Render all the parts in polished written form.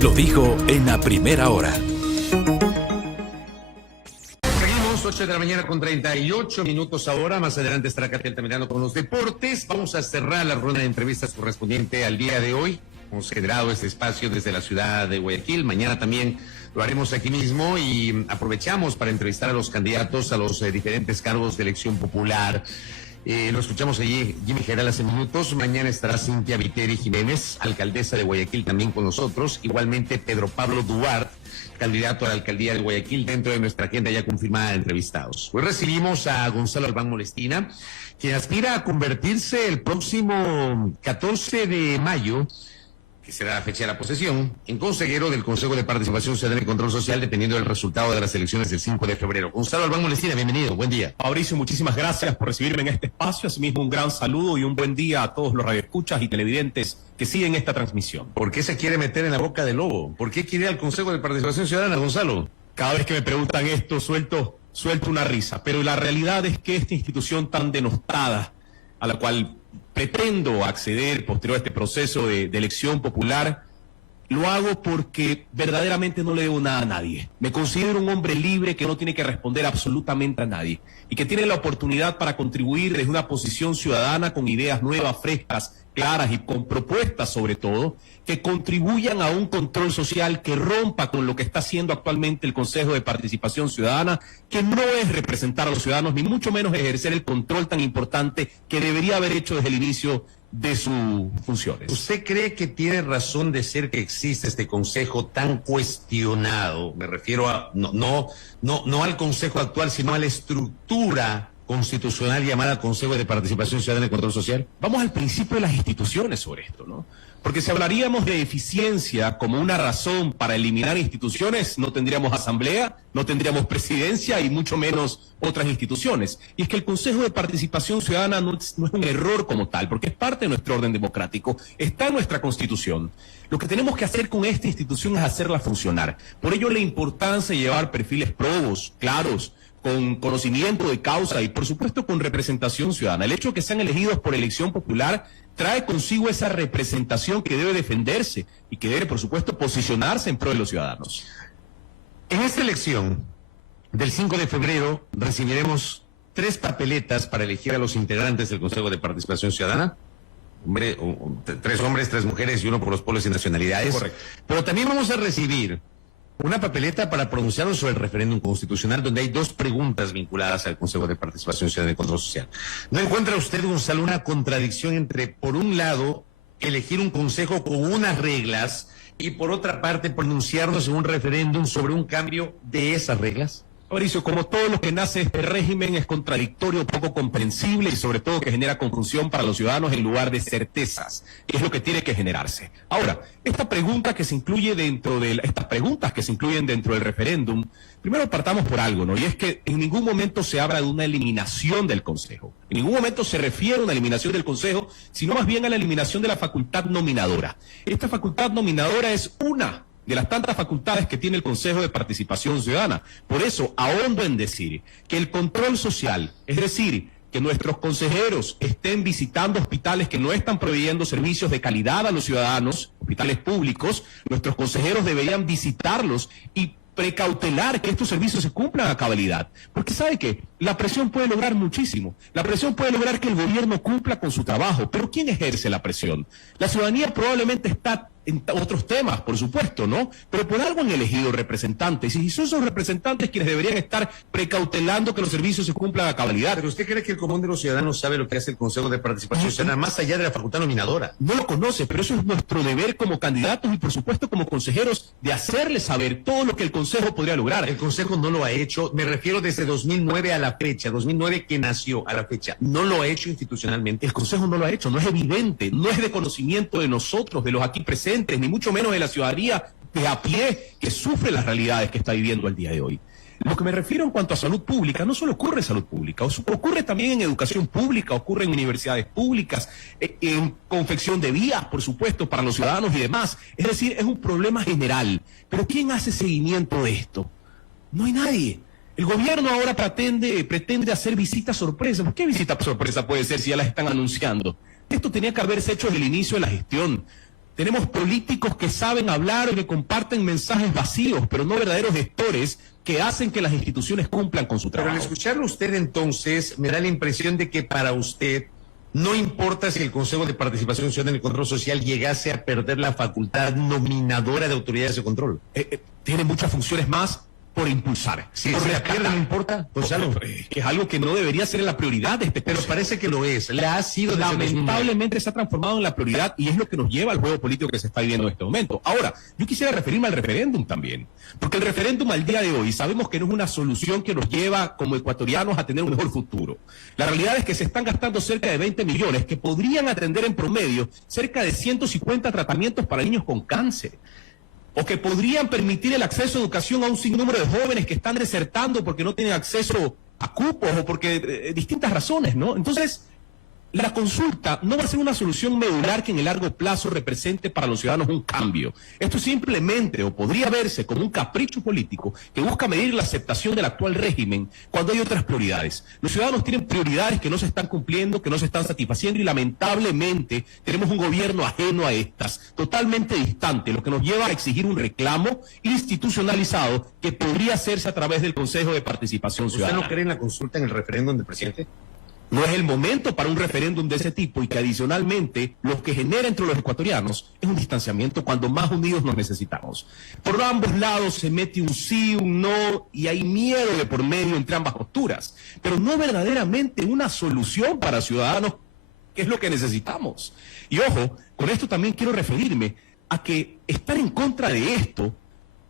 Lo dijo en la primera hora. Seguimos, 8 de la mañana con 38 minutos ahora. Más adelante estará Katia terminando con los deportes. Vamos a cerrar la ronda de entrevistas correspondiente al día de hoy. Hemos generado este espacio desde la ciudad de Guayaquil. Mañana también lo haremos aquí mismo y aprovechamos para entrevistar a los candidatos a los diferentes cargos de elección popular. Lo escuchamos allí, Jimmy Geral, hace minutos. Mañana estará Cintia Viteri Jiménez, alcaldesa de Guayaquil, también con nosotros. Igualmente Pedro Pablo Duarte, candidato a la alcaldía de Guayaquil, dentro de nuestra agenda ya confirmada de entrevistados. Hoy recibimos a Gonzalo Albán Molestina, quien aspira a convertirse el próximo 14 de mayo, que será la fecha de la posesión, en consejero del Consejo de Participación Ciudadana y Control Social, dependiendo del resultado de las elecciones del 5 de febrero. Gonzalo Albán Molestina, bienvenido, buen día. Mauricio, muchísimas gracias por recibirme en este espacio. Asimismo, un gran saludo y un buen día a todos los radioescuchas y televidentes que siguen esta transmisión. ¿Por qué se quiere meter en la boca del lobo? ¿Por qué quiere ir al Consejo de Participación Ciudadana, Gonzalo? Cada vez que me preguntan esto, suelto una risa, pero la realidad es que esta institución tan denostada, a la cual pretendo acceder posterior a este proceso de elección popular, lo hago porque verdaderamente no le debo nada a nadie. Me considero un hombre libre que no tiene que responder absolutamente a nadie y que tiene la oportunidad para contribuir desde una posición ciudadana con ideas nuevas, frescas, claras y con propuestas sobre todo, que contribuyan a un control social que rompa con lo que está haciendo actualmente el Consejo de Participación Ciudadana, que no es representar a los ciudadanos, ni mucho menos ejercer el control tan importante que debería haber hecho desde el inicio de sus funciones. ¿Usted cree que tiene razón de ser que existe este consejo tan cuestionado? Me refiero a no al consejo actual, sino a la estructura constitucional llamada Consejo de Participación Ciudadana y Control Social. Vamos al principio de las instituciones sobre esto, ¿no? Porque si hablaríamos de eficiencia como una razón para eliminar instituciones, no tendríamos asamblea, no tendríamos presidencia y mucho menos otras instituciones. Y es que el Consejo de Participación Ciudadana no es un error como tal, porque es parte de nuestro orden democrático, está en nuestra Constitución. Lo que tenemos que hacer con esta institución es hacerla funcionar. Por ello la importancia de llevar perfiles probos, claros, con conocimiento de causa y por supuesto con representación ciudadana. El hecho de que sean elegidos por elección popular trae consigo esa representación que debe defenderse y que debe, por supuesto, posicionarse en pro de los ciudadanos. En esta elección del 5 de febrero recibiremos 3 papeletas para elegir a los integrantes del Consejo de Participación Ciudadana. 3 hombres, 3 mujeres y 1 por los pueblos y nacionalidades. Correcto. Pero también vamos a recibir una papeleta para pronunciarnos sobre el referéndum constitucional, donde hay 2 preguntas vinculadas al Consejo de Participación Ciudadana y Control Social. ¿No encuentra usted, Gonzalo, una contradicción entre, por un lado, elegir un consejo con unas reglas y, por otra parte, pronunciarnos en un referéndum sobre un cambio de esas reglas? Mauricio, como todo lo que nace de este régimen es contradictorio, poco comprensible y sobre todo que genera confusión para los ciudadanos en lugar de certezas, que es lo que tiene que generarse. Ahora, estas preguntas que se incluyen dentro del referéndum, primero partamos por algo, ¿no? Y es que en ningún momento se habla de una eliminación del Consejo. En ningún momento se refiere a una eliminación del Consejo, sino más bien a la eliminación de la facultad nominadora. Esta facultad nominadora es una de las tantas facultades que tiene el Consejo de Participación Ciudadana. Por eso ahondo en decir que el control social, es decir, que nuestros consejeros estén visitando hospitales que no están proveyendo servicios de calidad a los ciudadanos, hospitales públicos, nuestros consejeros deberían visitarlos y precautelar que estos servicios se cumplan a cabalidad. Porque ¿sabe qué? La presión puede lograr muchísimo. La presión puede lograr que el gobierno cumpla con su trabajo. Pero ¿quién ejerce la presión? La ciudadanía probablemente está en otros temas, por supuesto, ¿no? Pero por algo han elegido representantes, y son esos representantes quienes deberían estar precautelando que los servicios se cumplan a cabalidad. ¿Pero usted cree que el común de los ciudadanos sabe lo que hace el Consejo de Participación Ciudadana, más allá de la facultad nominadora? No lo conoce, pero eso es nuestro deber como candidatos y, por supuesto, como consejeros, de hacerles saber todo lo que el Consejo podría lograr. El Consejo no lo ha hecho, me refiero desde 2009 a la fecha, 2009 que nació a la fecha, no lo ha hecho institucionalmente. El Consejo no lo ha hecho, no es evidente, no es de conocimiento de nosotros, de los aquí presentes, ni mucho menos de la ciudadanía de a pie que sufre las realidades que está viviendo el día de hoy. Lo que me refiero en cuanto a salud pública, no solo ocurre en salud pública, ocurre también en educación pública, ocurre en universidades públicas, en confección de vías, por supuesto, para los ciudadanos y demás. Es decir, es un problema general. Pero ¿quién hace seguimiento de esto? No hay nadie. El gobierno ahora pretende hacer visitas sorpresa. ¿Por qué visita sorpresa puede ser si ya las están anunciando? Esto tenía que haberse hecho desde el inicio de la gestión. Tenemos políticos que saben hablar o que comparten mensajes vacíos, pero no verdaderos gestores que hacen que las instituciones cumplan con su Pero trabajo. al escucharlo usted entonces, me da la impresión de que para usted no importa si el Consejo de Participación Ciudadana y Control Social llegase a perder la facultad nominadora de autoridades de control. Tiene muchas funciones más por impulsar. Si por se la rescatar. pierde, no importa, Gonzalo. Es algo que no debería ser la prioridad de este Pero Consejo. parece que lo es. La ha sido desde el 2009. Lamentablemente se ha transformado en la prioridad y es lo que nos lleva al juego político que se está viviendo en este momento. Ahora, yo quisiera referirme al referéndum también, porque el referéndum al día de hoy sabemos que no es una solución que nos lleva como ecuatorianos a tener un mejor futuro. La realidad es que se están gastando cerca de 20 millones que podrían atender en promedio cerca de 150 tratamientos para niños con cáncer, o que podrían permitir el acceso a educación a un sinnúmero de jóvenes que están desertando porque no tienen acceso a cupos o porque distintas razones, ¿no? Entonces, la consulta no va a ser una solución medular que en el largo plazo represente para los ciudadanos un cambio. Esto simplemente, o podría verse como un capricho político que busca medir la aceptación del actual régimen cuando hay otras prioridades. Los ciudadanos tienen prioridades que no se están cumpliendo, que no se están satisfaciendo y lamentablemente tenemos un gobierno ajeno a estas, totalmente distante, lo que nos lleva a exigir un reclamo institucionalizado que podría hacerse a través del Consejo de Participación ¿Usted Ciudadana. no cree en la consulta en el referéndum del presidente? No es el momento para un referéndum de ese tipo y que adicionalmente lo que genera entre los ecuatorianos es un distanciamiento cuando más unidos nos necesitamos. Por ambos lados se mete un sí, un no y hay miedo de por medio entre ambas posturas, pero no verdaderamente una solución para ciudadanos, que es lo que necesitamos. Y ojo, con esto también quiero referirme a que estar en contra de esto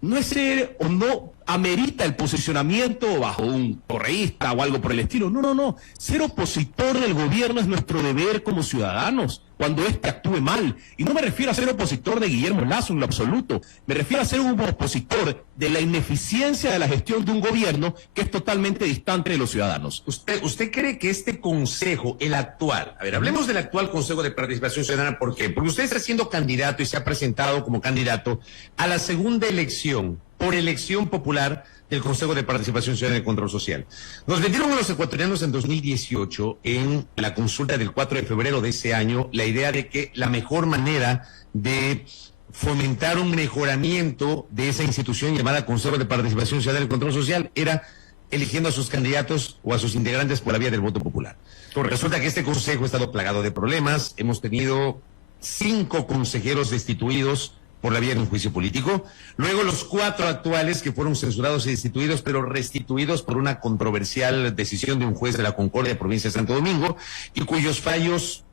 no es ser o no amerita el posicionamiento bajo un correísta o algo por el estilo. No, no, no. Ser opositor del gobierno es nuestro deber como ciudadanos cuando éste actúe mal. Y no me refiero a ser opositor de Guillermo Lasso en lo absoluto. Me refiero a ser un opositor de la ineficiencia de la gestión de un gobierno que es totalmente distante de los ciudadanos. ¿Usted cree que este consejo, el actual, a ver, hablemos del actual Consejo de Participación Ciudadana, ¿por qué? Porque usted está siendo candidato y se ha presentado como candidato a la segunda elección, por elección popular, del Consejo de Participación Ciudadana y Control Social. Nos vendieron a los ecuatorianos en 2018, en la consulta del 4 de febrero de ese año, la idea de que la mejor manera de fomentar un mejoramiento de esa institución llamada Consejo de Participación Ciudadana y Control Social era eligiendo a sus candidatos o a sus integrantes por la vía del voto popular. Resulta que este consejo ha estado plagado de problemas. Hemos tenido 5 consejeros destituidos por la vía de un juicio político. Luego los 4 actuales que fueron censurados y destituidos, pero restituidos por una controversial decisión de un juez de la Concordia, provincia de Santo Domingo, y cuyos fallos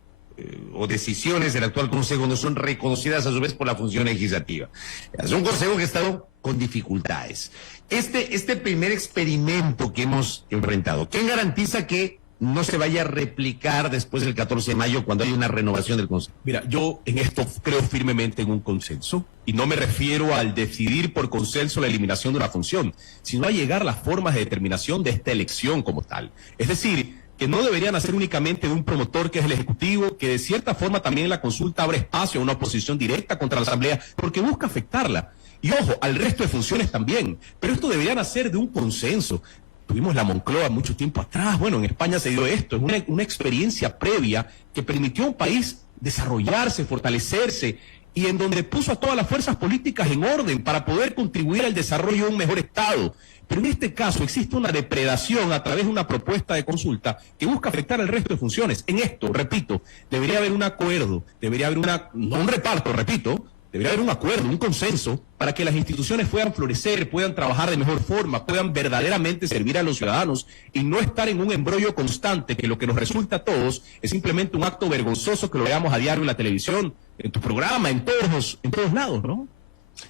o decisiones del actual consejo no son reconocidas a su vez por la función legislativa. Es un consejo que ha estado con dificultades. Este primer experimento que hemos enfrentado, ¿quién garantiza que no se vaya a replicar después del 14 de mayo cuando hay una renovación del Consejo? Mira, yo en esto creo firmemente en un consenso, y no me refiero al decidir por consenso la eliminación de una función, sino a llegar a las formas de determinación de esta elección como tal. Es decir, que no deberían hacer únicamente de un promotor que es el Ejecutivo, que de cierta forma también la consulta abre espacio a una oposición directa contra la Asamblea, porque busca afectarla. Y ojo, al resto de funciones también, pero esto deberían hacer de un consenso. Tuvimos la Moncloa mucho tiempo atrás. Bueno, en España se dio esto. Es una experiencia previa que permitió a un país desarrollarse, fortalecerse y en donde puso a todas las fuerzas políticas en orden para poder contribuir al desarrollo de un mejor Estado. Pero en este caso existe una depredación a través de una propuesta de consulta que busca afectar al resto de funciones. En esto, repito, debería haber un acuerdo, debería haber no un reparto, repito, debería haber un acuerdo, un consenso, para que las instituciones puedan florecer, puedan trabajar de mejor forma, puedan verdaderamente servir a los ciudadanos y no estar en un embrollo constante que lo que nos resulta a todos es simplemente un acto vergonzoso que lo veamos a diario en la televisión, en tu programa, en todos lados, ¿no?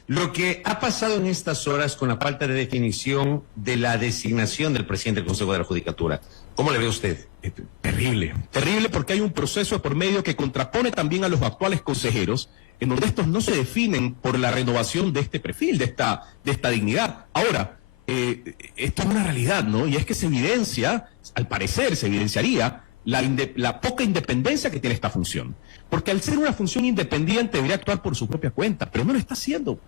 Lo que ha pasado en estas horas con la falta de definición de la designación del presidente del Consejo de la Judicatura, ¿cómo le ve usted? Terrible, terrible, porque hay un proceso por medio que contrapone también a los actuales consejeros, en donde estos no se definen por la renovación de este perfil, de esta dignidad. Ahora, esto es una realidad, ¿no? Y es que se evidencia, al parecer se evidenciaría la poca independencia que tiene esta función. Porque al ser una función independiente debería actuar por su propia cuenta, pero no lo está haciendo.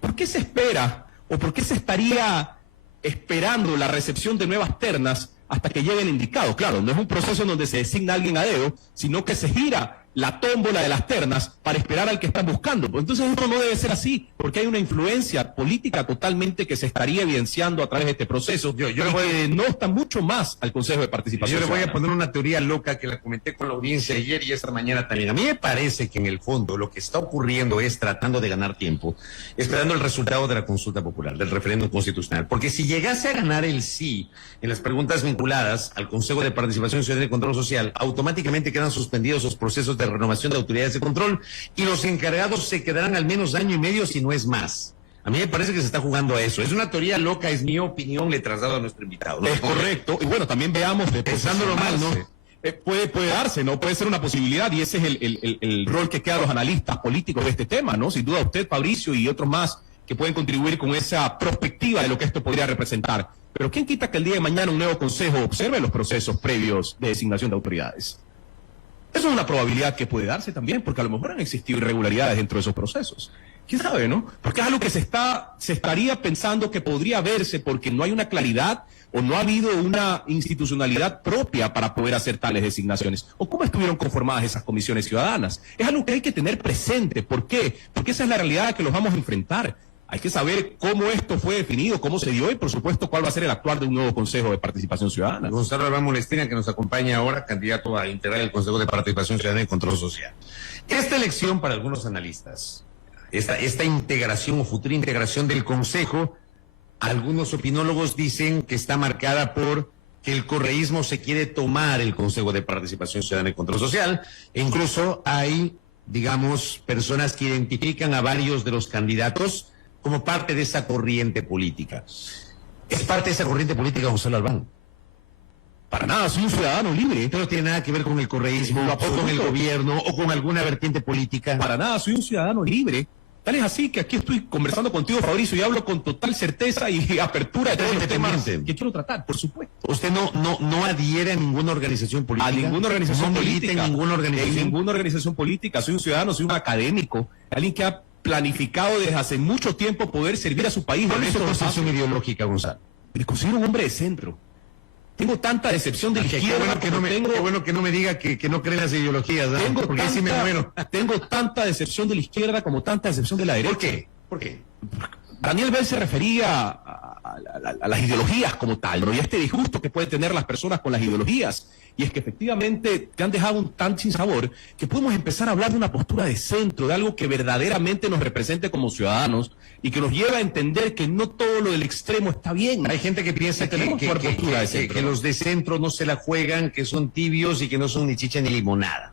¿Por qué se espera o por qué se estaría esperando la recepción de nuevas ternas hasta que llegue el indicado? Claro, no es un proceso en donde se designa a alguien a dedo, sino que se gira la tómbola de las ternas para esperar al que están buscando. Pues entonces esto no debe ser así, porque hay una influencia política totalmente que se estaría evidenciando a través de este proceso, que denosta mucho más al Consejo de Participación Yo le voy Ciudadana. a poner una teoría loca que la comenté con la audiencia ayer y esta mañana también. A mí me parece que en el fondo lo que está ocurriendo es tratando de ganar tiempo, esperando el resultado de la consulta popular, del referéndum constitucional. Porque si llegase a ganar el sí en las preguntas vinculadas al Consejo de Participación Ciudadana y Control Social, automáticamente quedan suspendidos los procesos de renovación de autoridades de control y los encargados se quedarán al menos año y medio, si no es más. A mí me parece que se está jugando a eso. Es una teoría loca, es mi opinión, le traslado a nuestro invitado, ¿no? Es correcto. Y bueno, también veamos de pensándolo mal, ¿no? Puede darse, ¿no? Puede ser una posibilidad y ese es el rol que quedan los analistas políticos de este tema, ¿no? Sin duda usted, Fabricio, y otros más que pueden contribuir con esa perspectiva de lo que esto podría representar. Pero ¿quién quita que el día de mañana un nuevo consejo observe los procesos previos de designación de autoridades? Eso es una probabilidad que puede darse también, porque a lo mejor han existido irregularidades dentro de esos procesos. ¿Quién sabe, no? Porque es algo que se estaría pensando que podría verse porque no hay una claridad o no ha habido una institucionalidad propia para poder hacer tales designaciones. ¿O cómo estuvieron conformadas esas comisiones ciudadanas? Es algo que hay que tener presente. ¿Por qué? Porque esa es la realidad a que los vamos a enfrentar. Hay que saber cómo esto fue definido, cómo se dio y, por supuesto, cuál va a ser el actuar de un nuevo Consejo de Participación Ciudadana. Gonzalo Albán Molestina, que nos acompaña ahora, candidato a integrar el Consejo de Participación Ciudadana y Control Social. Esta elección, para algunos analistas, esta integración o futura integración del Consejo, algunos opinólogos dicen que está marcada por que el correísmo se quiere tomar el Consejo de Participación Ciudadana y Control Social, e incluso hay, digamos, personas que identifican a varios de los candidatos como parte de esa corriente política. ¿Es parte de esa corriente política Gonzalo Albán? Para nada, soy un ciudadano libre. Esto no tiene nada que ver con el correísmo, o con el gobierno, o con alguna vertiente política. Para nada, soy un ciudadano libre. Tal es así que aquí estoy conversando contigo, Fabricio, y hablo con total certeza y apertura de todos los temas que quiero tratar, por supuesto. ¿Usted no adhiere a ninguna organización política? A ninguna organización política. ¿En ninguna organización? En ninguna organización política. Soy un ciudadano, soy un académico, alguien que ha planificado desde hace mucho tiempo poder servir a su país. ¿Cuál es su posición ideológica, Gonzalo? Me considero un hombre de centro. Tengo tanta decepción de la izquierda. Qué bueno que no me diga que no cree en las ideologías, ¿no? Porque sí me muero. Tengo tanta decepción de la izquierda como tanta decepción de la derecha. ¿Por qué? Daniel Bell se refería a las ideologías como tal, ¿no? Y a este disgusto que pueden tener las personas con las ideologías. Y es que efectivamente te han dejado un tan sin sabor que podemos empezar a hablar de una postura de centro, de algo que verdaderamente nos represente como ciudadanos y que nos lleva a entender que no todo lo del extremo está bien. Hay gente que piensa que los de centro no se la juegan, que son tibios y que no son ni chicha ni limonada.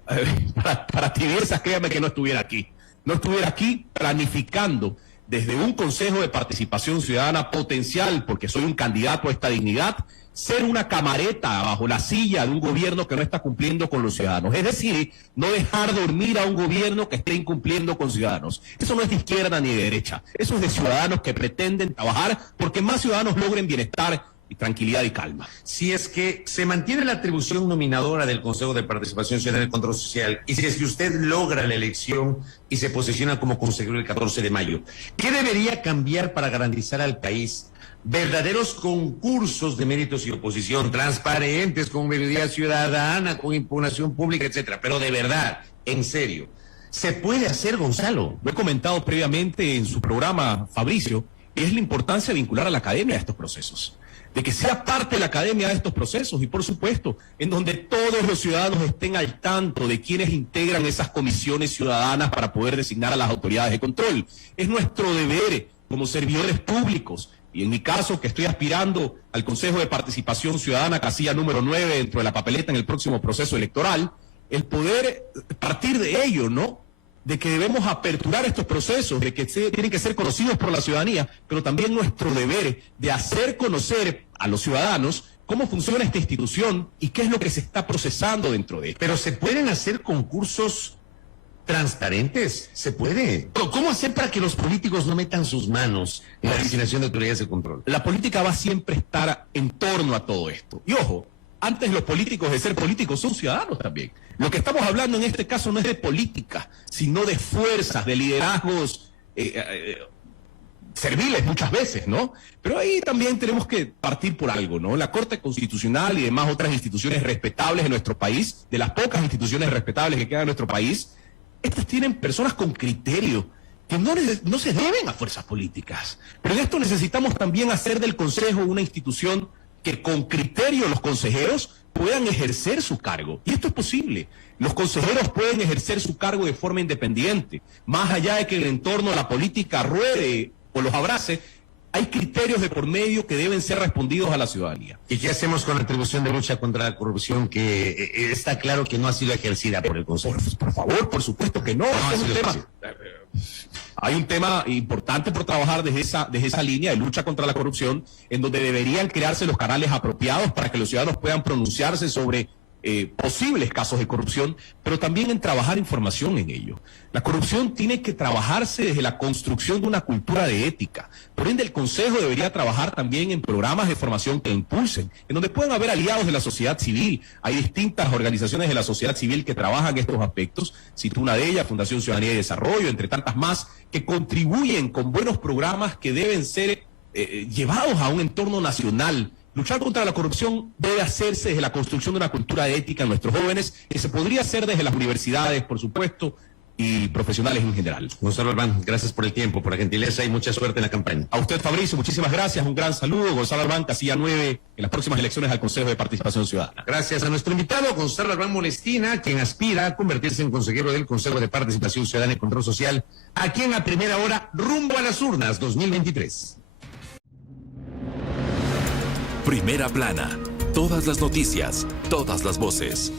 Para tibiezas, créame que no estuviera aquí. No estuviera aquí planificando desde un Consejo de Participación Ciudadana potencial, porque soy un candidato a esta dignidad, ser una camareta bajo la silla de un gobierno que no está cumpliendo con los ciudadanos. Es decir, no dejar dormir a un gobierno que esté incumpliendo con ciudadanos. Eso no es de izquierda ni de derecha. Eso es de ciudadanos que pretenden trabajar porque más ciudadanos logren bienestar y tranquilidad y calma. Si es que se mantiene la atribución nominadora del Consejo de Participación Ciudadana y Control Social, y si es que usted logra la elección y se posiciona como consejero el 14 de mayo, ¿qué debería cambiar para garantizar al país verdaderos concursos de méritos y oposición, transparentes, con mediodía ciudadana, con impugnación pública, etcétera? Pero de verdad, en serio, ¿se puede hacer, Gonzalo? Lo he comentado previamente en su programa, Fabricio, y es la importancia de vincular a la academia a estos procesos, de que sea parte de la academia de estos procesos y, por supuesto, en donde todos los ciudadanos estén al tanto de quienes integran esas comisiones ciudadanas para poder designar a las autoridades de control. Es nuestro deber como servidores públicos. Y en mi caso, que estoy aspirando al Consejo de Participación Ciudadana, casilla número 9, dentro de la papeleta en el próximo proceso electoral, el poder partir de ello, ¿no? De que debemos aperturar estos procesos, de que tienen que ser conocidos por la ciudadanía, pero también nuestro deber de hacer conocer a los ciudadanos cómo funciona esta institución y qué es lo que se está procesando dentro de ella. Pero se pueden hacer concursos transparentes, se puede. ¿Cómo hacer para que los políticos no metan sus manos en la designación de autoridades de control? La política va siempre a estar en torno a todo esto. Y ojo, antes los políticos de ser políticos son ciudadanos también. Lo que estamos hablando en este caso no es de política, sino de fuerzas, de liderazgos serviles muchas veces, ¿no? Pero ahí también tenemos que partir por algo, ¿no? La Corte Constitucional y demás otras instituciones respetables de nuestro país, de las pocas instituciones respetables que quedan en nuestro país, estas tienen personas con criterio, que no se deben a fuerzas políticas. Pero en esto necesitamos también hacer del Consejo una institución que con criterio los consejeros puedan ejercer su cargo. Y esto es posible. Los consejeros pueden ejercer su cargo de forma independiente. Más allá de que el entorno, la política ruede o los abrace, hay criterios de por medio que deben ser respondidos a la ciudadanía. ¿Y qué hacemos con la atribución de lucha contra la corrupción que está claro que no ha sido ejercida por el Consejo? Por favor, por supuesto que no. Es un tema. Hay un tema importante por trabajar desde esa línea de lucha contra la corrupción, en donde deberían crearse los canales apropiados para que los ciudadanos puedan pronunciarse sobre posibles casos de corrupción, pero también en trabajar información en ello. La corrupción tiene que trabajarse desde la construcción de una cultura de ética. Por ende, el Consejo debería trabajar también en programas de formación que impulsen, en donde puedan haber aliados de la sociedad civil. Hay distintas organizaciones de la sociedad civil que trabajan estos aspectos. Cito una de ellas, Fundación Ciudadanía y Desarrollo, entre tantas más, que contribuyen con buenos programas que deben ser llevados a un entorno nacional. Luchar contra la corrupción debe hacerse desde la construcción de una cultura de ética en nuestros jóvenes, que se podría hacer desde las universidades, por supuesto, y profesionales en general. Gonzalo Albán, gracias por el tiempo, por la gentileza y mucha suerte en la campaña. A usted, Fabricio, muchísimas gracias, un gran saludo. Gonzalo Albán, casilla 9, en las próximas elecciones al Consejo de Participación Ciudadana. Gracias a nuestro invitado, Gonzalo Albán Molestina, quien aspira a convertirse en consejero del Consejo de Participación Ciudadana y Control Social, aquí en la primera hora, rumbo a las urnas 2023. Primera plana. Todas las noticias, todas las voces.